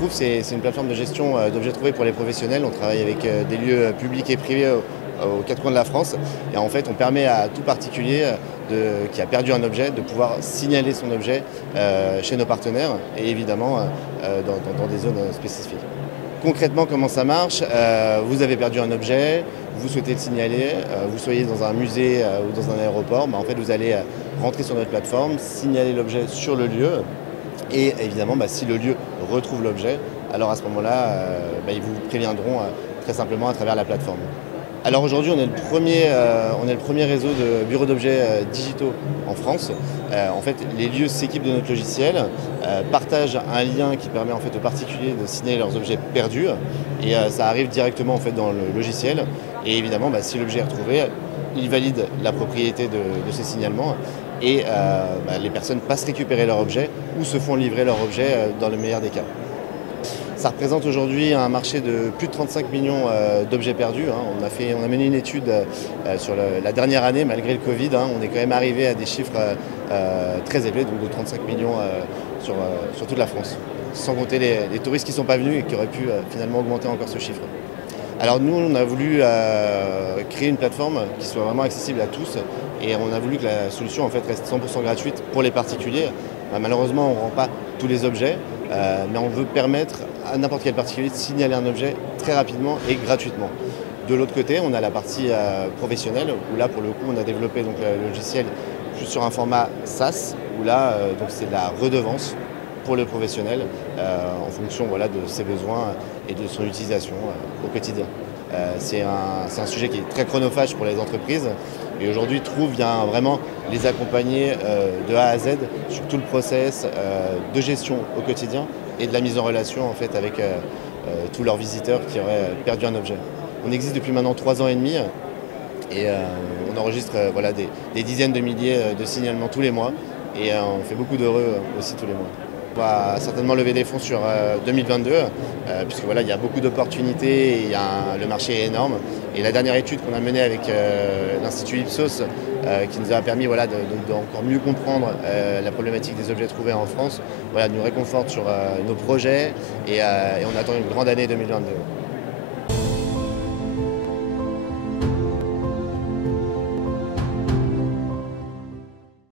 Trouve, c'est une plateforme de gestion d'objets trouvés pour les professionnels. On travaille avec des lieux publics et privés aux quatre coins de la France. Et en fait, on permet à tout particulier qui a perdu un objet de pouvoir signaler son objet chez nos partenaires et évidemment dans des zones spécifiques. Concrètement, comment ça marche? Vous avez perdu un objet, vous souhaitez le signaler, vous soyez dans un musée ou dans un aéroport, en fait, vous allez rentrer sur notre plateforme, signaler l'objet sur le lieu. Et évidemment, si le lieu retrouve l'objet, alors à ce moment-là, ils vous préviendront très simplement à travers la plateforme. Alors aujourd'hui, on est le premier réseau de bureaux d'objets digitaux en France. En fait, les lieux s'équipent de notre logiciel, partagent un lien qui permet en fait aux particuliers de signaler leurs objets perdus, et ça arrive directement en fait dans le logiciel. Et évidemment, si l'objet est retrouvé, il valide la propriété de ces signalements, et les personnes passent récupérer leur objet ou se font livrer leur objet dans le meilleur des cas. Ça représente aujourd'hui un marché de plus de 35 millions d'objets perdus. On a mené une étude sur la dernière année, malgré le Covid. On est quand même arrivé à des chiffres très élevés, donc de 35 millions sur toute la France. Sans compter les touristes qui ne sont pas venus et qui auraient pu finalement augmenter encore ce chiffre. Alors nous, on a voulu créer une plateforme qui soit vraiment accessible à tous, et on a voulu que la solution en fait reste 100% gratuite pour les particuliers. Malheureusement, on ne rend pas tous les objets, mais on veut permettre à n'importe quel particulier de signaler un objet très rapidement et gratuitement. De l'autre côté, on a la partie professionnelle, où là, pour le coup, on a développé donc, le logiciel sur un format SaaS, où là, c'est de la redevance pour le professionnel en fonction de ses besoins et de son utilisation au quotidien. C'est un sujet qui est très chronophage pour les entreprises, et aujourd'hui Trouve vient vraiment les accompagner de A à Z sur tout le process de gestion au quotidien et de la mise en relation en fait avec tous leurs visiteurs qui auraient perdu un objet. On existe depuis maintenant 3 ans et demi, et on enregistre des dizaines de milliers de signalements tous les mois, et on fait beaucoup d'heureux aussi tous les mois. On va certainement lever des fonds sur 2022, puisque il y a beaucoup d'opportunités et le marché est énorme. Et la dernière étude qu'on a menée avec l'Institut Ipsos, qui nous a permis d'encore mieux comprendre la problématique des objets trouvés en France, nous réconforte sur nos projets, et on attend une grande année 2022.